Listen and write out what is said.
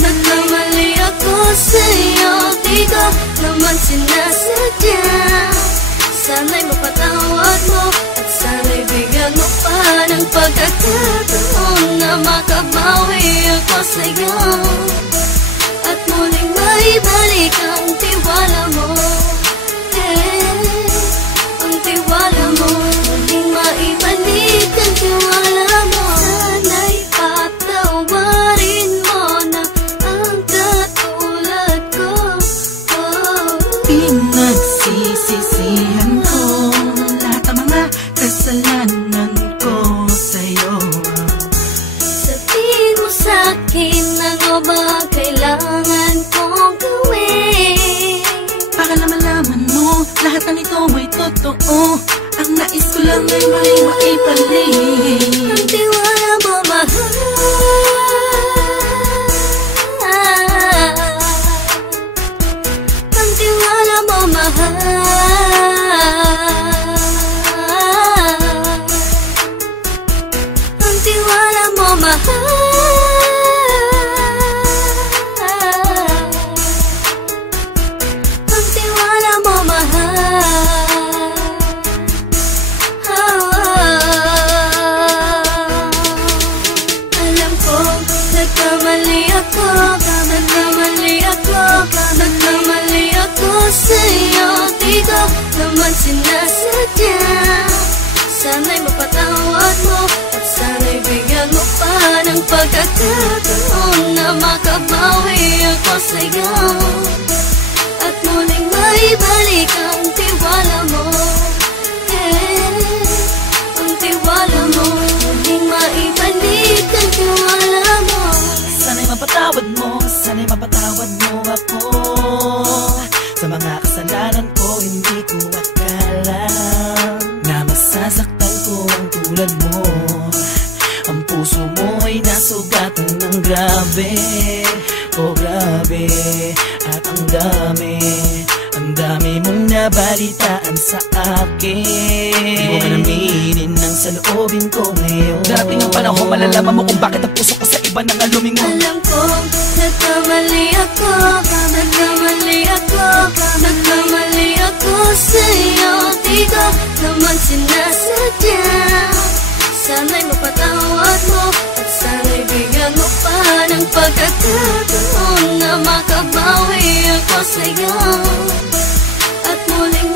Nagkamali ako sa'yo, di ko naman sinasadya. Sana'y mapatawad mo at sana'y bigyan mo pa ng pagkakataon na makabawi ako sa'yo at muling maibalik ang tiwala mo. Ang tiwala mo, muling maibalik ang tiwala mo. Sana'y patawarin mo na ang katulad ko. Pinagsisisihan ko lahat ng mga kasalanan ko sa'yo. Sabihin mo sa'kin ano ba kailangan kong gawin para malaman mo lahat ng ito ay totoo. Ang nais ko lang ay maibalik ang tiwala mo, mahal. Ang tiwala mo, mahal. Ang tiwala mo, mahal. Ang tiwala mo, mahal. Alam kong nagkamali ako sa'yo, di ko naman sinasadya. Sana'y mapatawad mo at sana'y bigyan mo pa ng pagkakataon na makabawi ako sa'yo at muling maibalik ang tiwala mo. Ang tiwala mo, muling maibalik ang tiwala mo. Sana'y mapatawad mo ako sa mga kasalanan ko. Hindi ko akala na masasaktan ko ang tulad mo. Ang puso mo ay nasugatan ng grabe, oh grabe. At ang dami mong nabalitaan sa akin. Di mo man aminin ang saloobin ko ngayon. Darating ang panahon, malalaman mo kung bakit ang puso ko sa iba nang alumingon. Alam kong nagkamali ako sa'yo, di ko naman sinasadya. Sana'y mapatawad mo at sana'y bigyan mo pa ng pagkakataon na makabawi ako sa'yo at muling